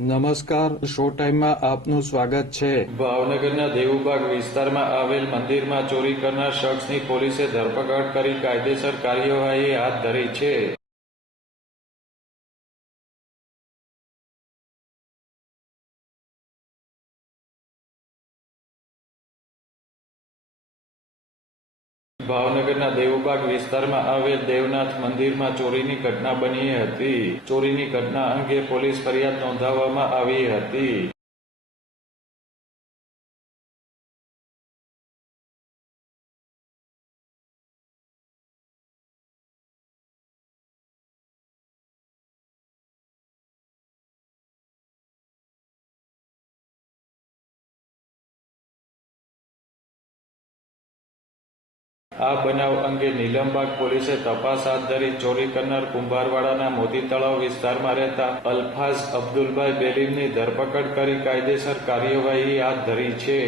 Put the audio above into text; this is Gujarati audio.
નમસ્કાર, શો ટાઈમમાં આપનું સ્વાગત છે. ભાવનગરના દેવુબાગ વિસ્તારમાં આવેલ મંદિરમાં ચોરી કરનાર શખ્સની પોલીસે ધરપકડ કરી કાયદેસર કાર્યવાહી હાથ ધરી છે. ભાવનગરના દેવુબાગ વિસ્તારમાં આવેલ દેવનાથ મંદિરમાં ચોરીની ઘટના બની હતી. ચોરીની ઘટના અંગે પોલીસ ફરિયાદ નોંધાવવામાં આવી હતી. આ બનાવ અંગે નીલમબાગ પોલીસે તપાસ હાથ ધરી ચોરી કરનાર કુંભારવાડાના મોતી તળાવ વિસ્તારમાં રહેતા અલ્ફાઝ અબ્દુલભાઈ બેલીમની ધરપકડ કરી કાયદેસર કાર્યવાહી હાથ ધરી છે.